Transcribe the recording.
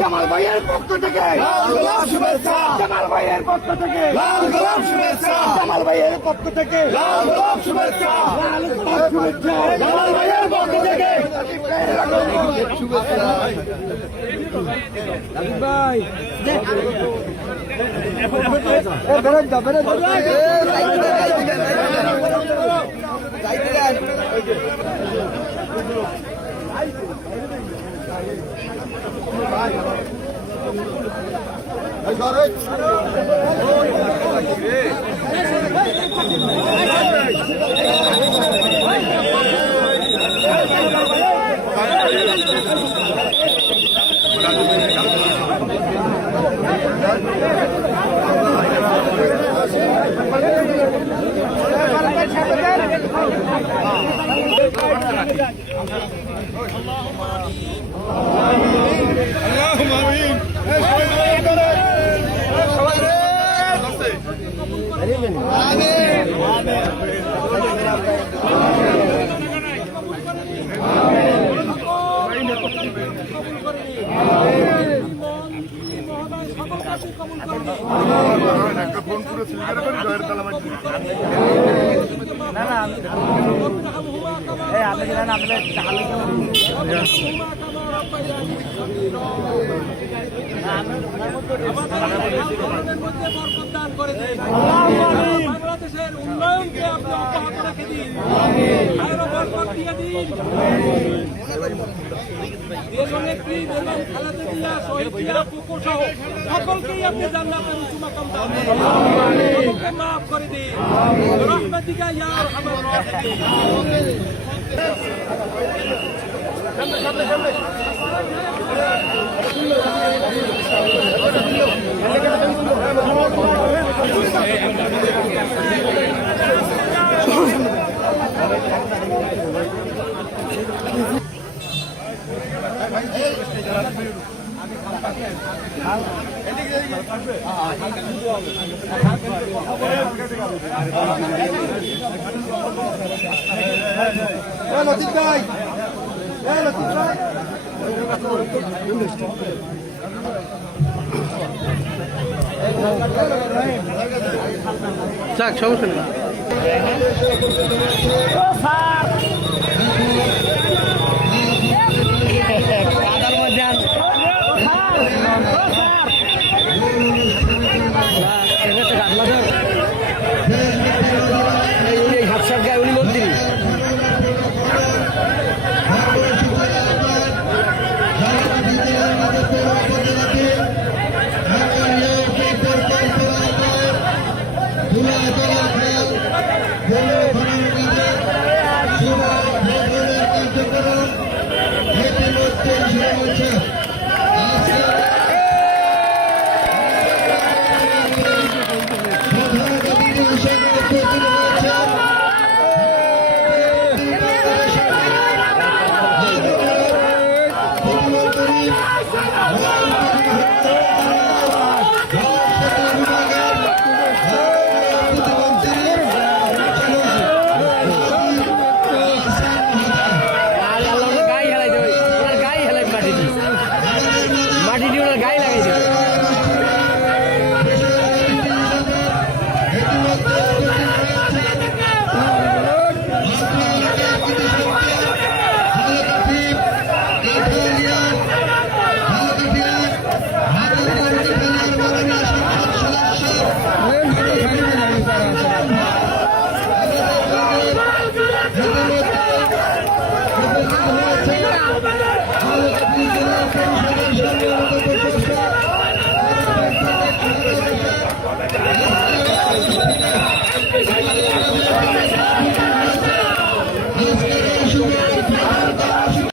জামাল ভাইয়ের পক্ষ থেকে জামাল ভাইয়ের পক্ষ থেকে জামাল ভাইয়ের পক্ষ থেকে শুভেচ্ছা জামাল ভাইয়ের পক্ষ থেকে ভাই ফোন করে জয়ের তালা মাঝে বাংলাদেশের উন্নয়নকে আপনি অব্যাহত রেখে দিন, আরো বরকত দিয়ে দিন। দেশনেত্রী বেগম খালেদা জিয়া, শহীদ জিয়া, কুকুর সহ সকলকেই আপনি জান্নাতের উঁচু মাকাম দান করুন, সকলকে মাফ করে দিন। রহমতিকা ইয়া আরহামার রাহিমিন। লতিফ ভাই যাক সমস্যা নেই কাদার মধ্যে এই হাফসার গায়ে উনি মন্ত্রী কার্যক্রম ইতিমধ্যে শুরু হচ্ছে।